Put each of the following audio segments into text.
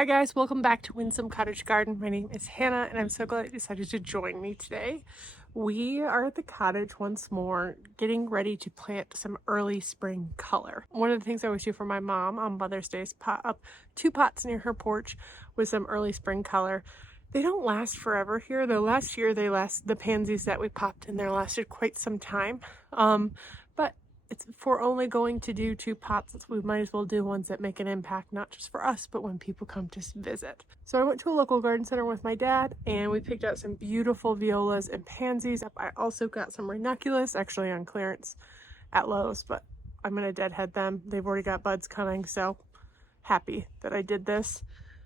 Hi guys, welcome back to Windsome Cottage Garden. My name is Hannah and I'm so glad you decided to join me today. We are at the cottage once more, getting ready to plant some early spring color. One of the things I always do for my mom on Mother's Day is pot up 2 pots near her porch with some early spring color. They don't last forever here, though last year the pansies that we popped in there lasted quite some time. But if we're only going to do 2 pots, we might as well do ones that make an impact, not just for us, but when people come to visit. So I went to a local garden center with my dad and we picked out some beautiful violas and pansies. I also got some ranunculus, actually on clearance at Lowe's, but I'm gonna deadhead them. They've already got buds coming, so happy that I did this.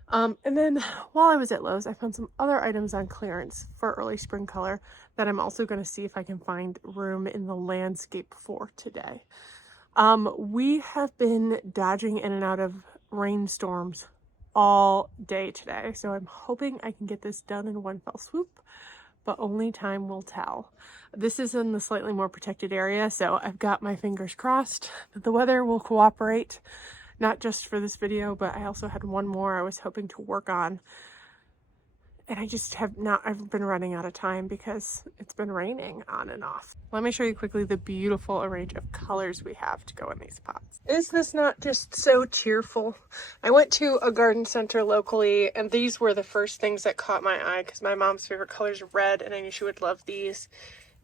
And then while I was at Lowe's, I found some other items on clearance for early spring color that I'm also going to see if I can find room in the landscape for today. We have been dodging in and out of rainstorms all day today, so I'm hoping I can get this done in one fell swoop, but only time will tell. This is in the slightly more protected area, so I've got my fingers crossed that the weather will cooperate. Not just for this video, but I also had one more I was hoping to work on. And I just have not, I've been running out of time because it's been raining on and off. Let me show you quickly the beautiful array of colors we have to go in these pots. Is this not just so cheerful? I went to a garden center locally and these were the first things that caught my eye because my mom's favorite color is red and I knew she would love these.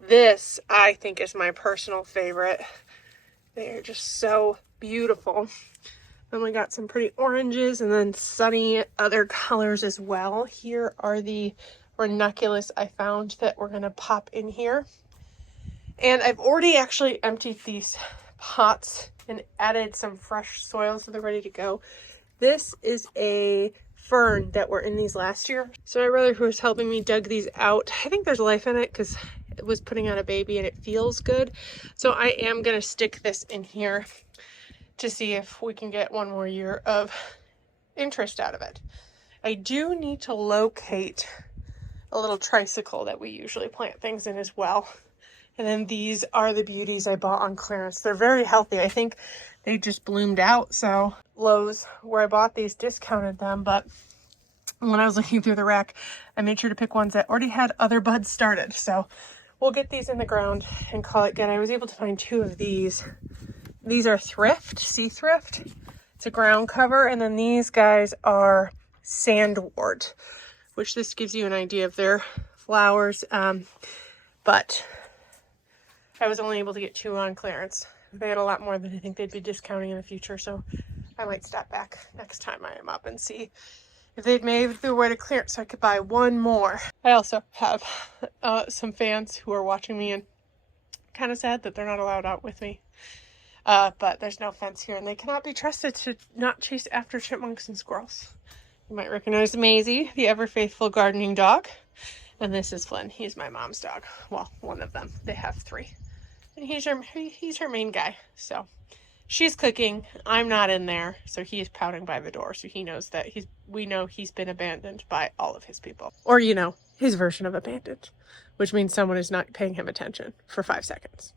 This, I think, is my personal favorite. They are just so beautiful. Then we got some pretty oranges and then sunny other colors as well. Here are the ranunculus I found that we're going to pop in here. And I've already actually emptied these pots and added some fresh soil so they're ready to go. This is a fern that were in these last year. So my brother, who was helping me, dug these out. I think there's life in it because it was putting out a baby and it feels good. So I am going to stick this in here to see if we can get one more year of interest out of it. I do need to locate a little tricycle that we usually plant things in as well. And then these are the Beauties I bought on clearance. They're very healthy. I think they just bloomed out. So Lowe's, where I bought these, discounted them. But when I was looking through the rack, I made sure to pick ones that already had other buds started. So we'll get these in the ground and call it good. I was able to find 2 of these. These are Thrift, Sea Thrift. It's a ground cover. And then these guys are Sandwort, which this gives you an idea of their flowers. But I was only able to get 2 on clearance. They had a lot more than I think they'd be discounting in the future. So I might stop back next time I am up and see if they'd made their way to clearance so I could buy 1 more. I also have some fans who are watching me and kind of sad that they're not allowed out with me. But there's no fence here and they cannot be trusted to not chase after chipmunks and squirrels. You might recognize Maisie, the ever faithful gardening dog. And this is Flynn. He's my mom's dog. Well, one of them. They have 3. And he's her main guy. So she's cooking. I'm not in there. So he is pouting by the door. So he knows that we know he's been abandoned by all of his people. Or, you know, his version of abandoned, which means someone is not paying him attention for 5 seconds.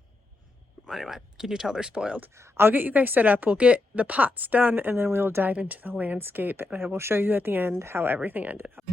Anyway, can you tell they're spoiled? I'll get you guys set up. We'll get the pots done and then we'll dive into the landscape and I will show you at the end how everything ended up.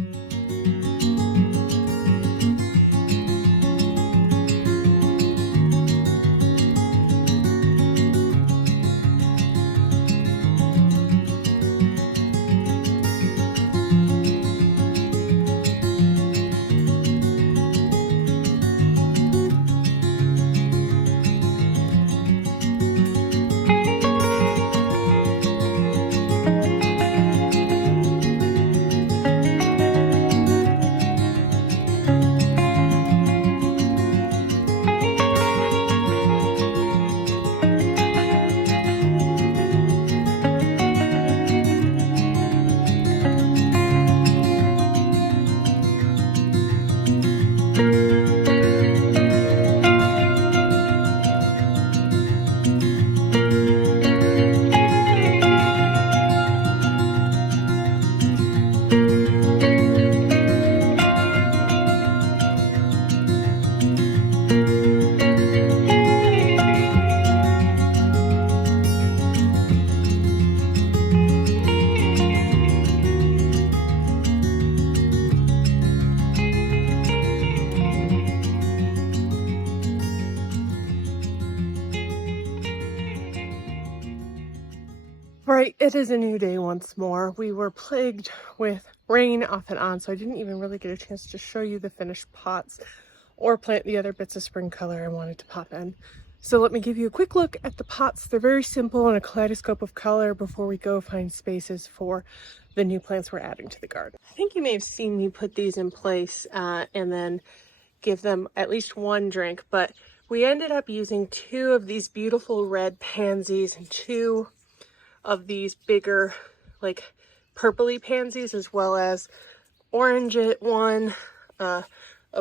Alright, it is a new day once more. We were plagued with rain off and on, so I didn't even really get a chance to show you the finished pots or plant the other bits of spring color I wanted to pop in. So let me give you a quick look at the pots. They're very simple and a kaleidoscope of color before we go find spaces for the new plants we're adding to the garden. I think you may have seen me put these in place and then give them at least one drink, but we ended up using 2 of these beautiful red pansies and 2 of these bigger, like purpley pansies, as well as orange one, a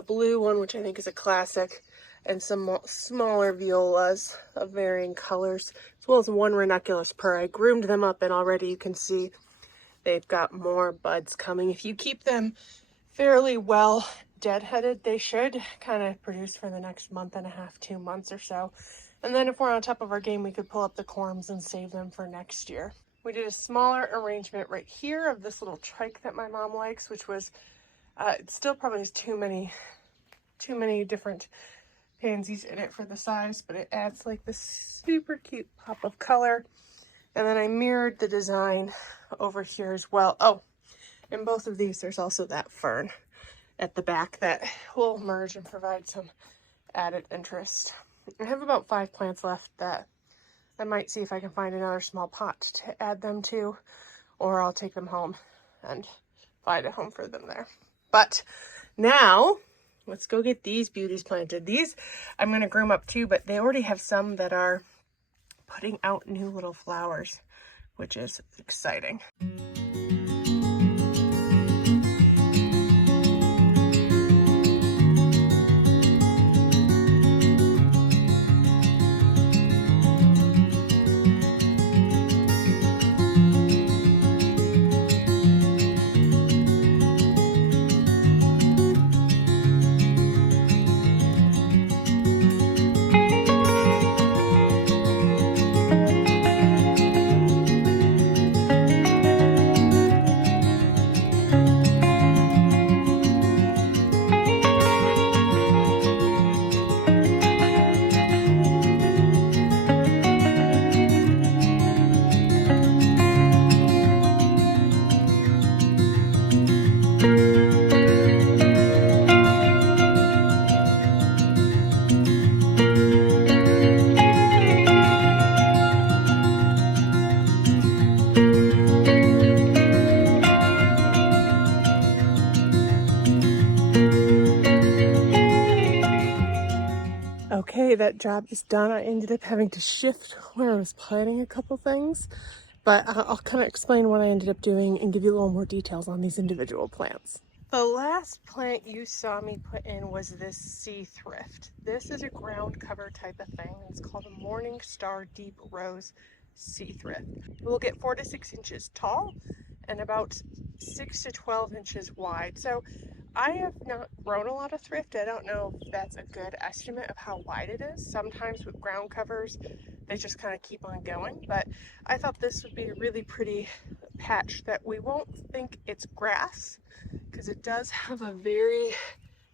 blue one, which I think is a classic, and some smaller violas of varying colors, as well as 1 ranunculus per. I groomed them up, and already you can see they've got more buds coming. If you keep them fairly well deadheaded, they should kind of produce for the next month and a half, 2 months or so. And then if we're on top of our game, we could pull up the corms and save them for next year. We did a smaller arrangement right here of this little trike that my mom likes, which was, it still probably has too many different pansies in it for the size, but it adds like this super cute pop of color. And then I mirrored the design over here as well. Oh, in both of these, there's also that fern at the back that will merge and provide some added interest. I have about 5 plants left that I might see if I can find another small pot to add them to, or I'll take them home and find a home for them there. But now let's go get these beauties planted. These I'm going to groom up too, but they already have some that are putting out new little flowers, which is exciting. Okay, that job is done. I ended up having to shift where I was planting a couple things, but I'll kind of explain what I ended up doing and give you a little more details on these individual plants. The last plant you saw me put in was this sea thrift. This is a ground cover type of thing. It's called a Morning Star Deep Rose Sea Thrift. It will get 4 to 6 inches tall and about 6 to 12 inches wide. So I have not grown a lot of thrift. I don't know if that's a good estimate of how wide it is. Sometimes with ground covers, they just kind of keep on going. But I thought this would be a really pretty patch that we won't think it's grass, because it does have a very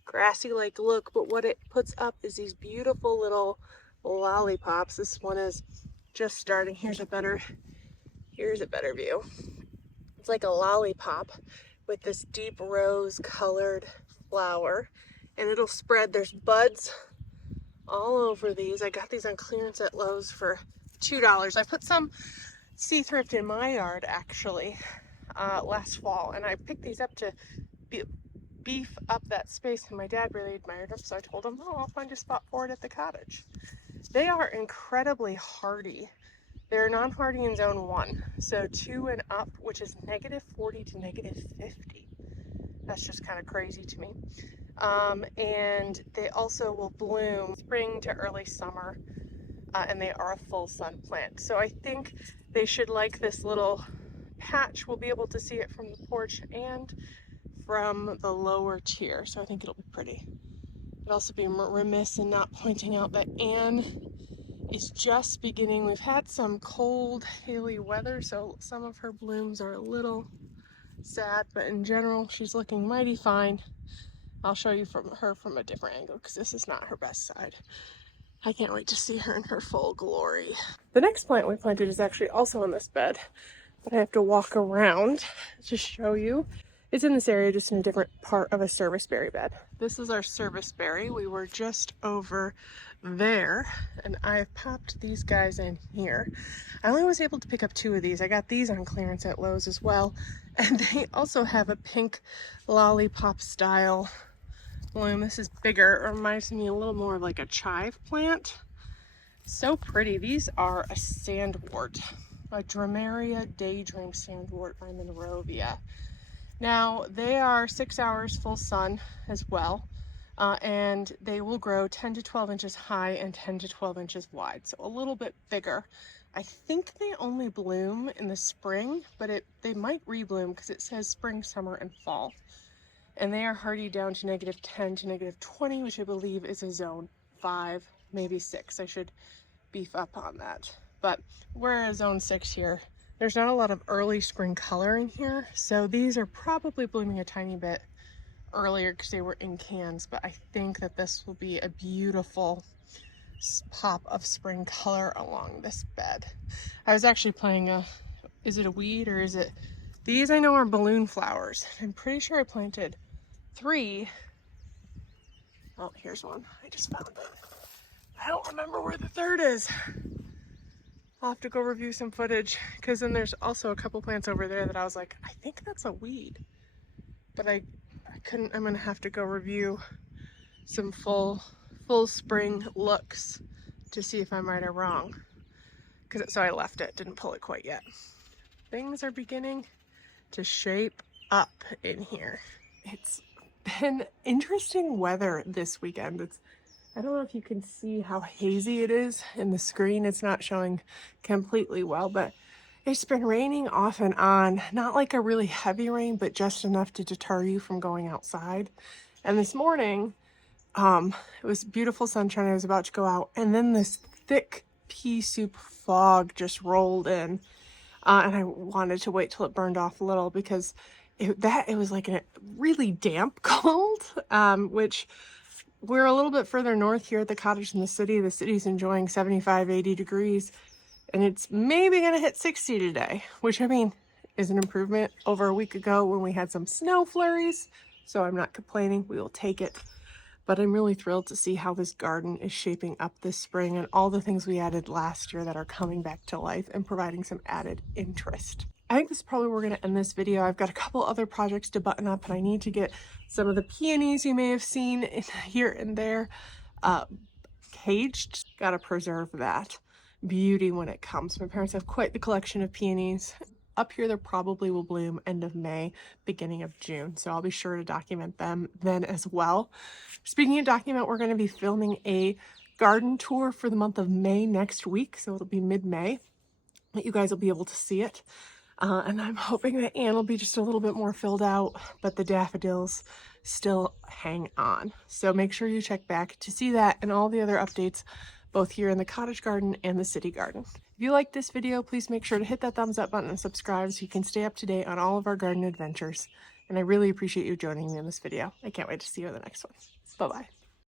grassy-like look. But what it puts up is these beautiful little lollipops. This one is just starting. Here's a better view. It's like a lollipop with this deep rose colored flower, and it'll spread. There's buds all over these. I got these on clearance at Lowe's for $2. I put some sea thrift in my yard actually last fall, and I picked these up to beef up that space, and my dad really admired them, so I told him, oh, I'll find a spot for it at the cottage. They are incredibly hardy. They're non-hardy in zone 1, so 2 and up, which is -40 to -50. That's just kind of crazy to me. And they also will bloom spring to early summer, and they are a full sun plant. So I think they should like this little patch. We'll be able to see it from the porch and from the lower tier, so I think it'll be pretty. I'd also be remiss in not pointing out that Anne is just beginning. We've had some cold, haily weather, so some of her blooms are a little sad, but in general, she's looking mighty fine. I'll show you her from a different angle, because this is not her best side. I can't wait to see her in her full glory. The next plant we planted is actually also in this bed. but I have to walk around to show you. It's in this area, just in a different part of a serviceberry bed. This is our serviceberry. We were just over there, and I've popped these guys in here. I only was able to pick up 2 of these. I got these on clearance at Lowe's as well, and they also have a pink lollipop style bloom. This is bigger. It reminds me a little more of like a chive plant. So pretty. These are a sandwort, a Dromeria daydream sandwort by Monrovia. Now they are 6 hours full sun as well, and they will grow 10 to 12 inches high and 10 to 12 inches wide, so a little bit bigger. I think they only bloom in the spring, but they might rebloom because it says spring, summer, and fall. And they are hardy down to -10 to -20, which I believe is a zone 5, maybe 6. I should beef up on that. But we're a zone 6 here. There's not a lot of early spring color in here, so these are probably blooming a tiny bit earlier because they were in cans, but I think that this will be a beautiful pop of spring color along this bed. I was actually playing is it a weed or is it, these I know are balloon flowers. I'm pretty sure I planted 3. Oh, here's one. I just found it. I don't remember where the 3rd is. I'll have to go review some footage, because then there's also a couple plants over there that I was like, I think that's a weed, but I couldn't. I'm gonna have to go review some full spring looks to see if I'm right or wrong, so I left it, didn't pull it quite yet. Things are beginning to shape up in here. It's been interesting weather this weekend. I don't know if you can see how hazy it is in the screen. It's not showing completely well, but it's been raining off and on. Not like a really heavy rain, but just enough to deter you from going outside. And this morning, it was beautiful sunshine. I was about to go out, and then this thick pea soup fog just rolled in. And I wanted to wait till it burned off a little, because it was like a really damp cold, which we're a little bit further north here at the cottage in the city. The city's enjoying 75, 80 degrees, and it's maybe gonna hit 60 today, which I mean is an improvement over a week ago when we had some snow flurries. So I'm not complaining, we will take it. But I'm really thrilled to see how this garden is shaping up this spring, and all the things we added last year that are coming back to life and providing some added interest. I think this is probably where we're going to end this video. I've got a couple other projects to button up, and I need to get some of the peonies you may have seen in here and there caged. Got to preserve that beauty when it comes. My parents have quite the collection of peonies. Up here, they probably will bloom end of May, beginning of June. So I'll be sure to document them then as well. Speaking of document, we're going to be filming a garden tour for the month of May next week. So it'll be mid-May that you guys will be able to see it. And I'm hoping that Anne will be just a little bit more filled out, but the daffodils still hang on. So make sure you check back to see that and all the other updates, both here in the cottage garden and the city garden. If you like this video, please make sure to hit that thumbs up button and subscribe so you can stay up to date on all of our garden adventures. And I really appreciate you joining me in this video. I can't wait to see you in the next one. Bye-bye.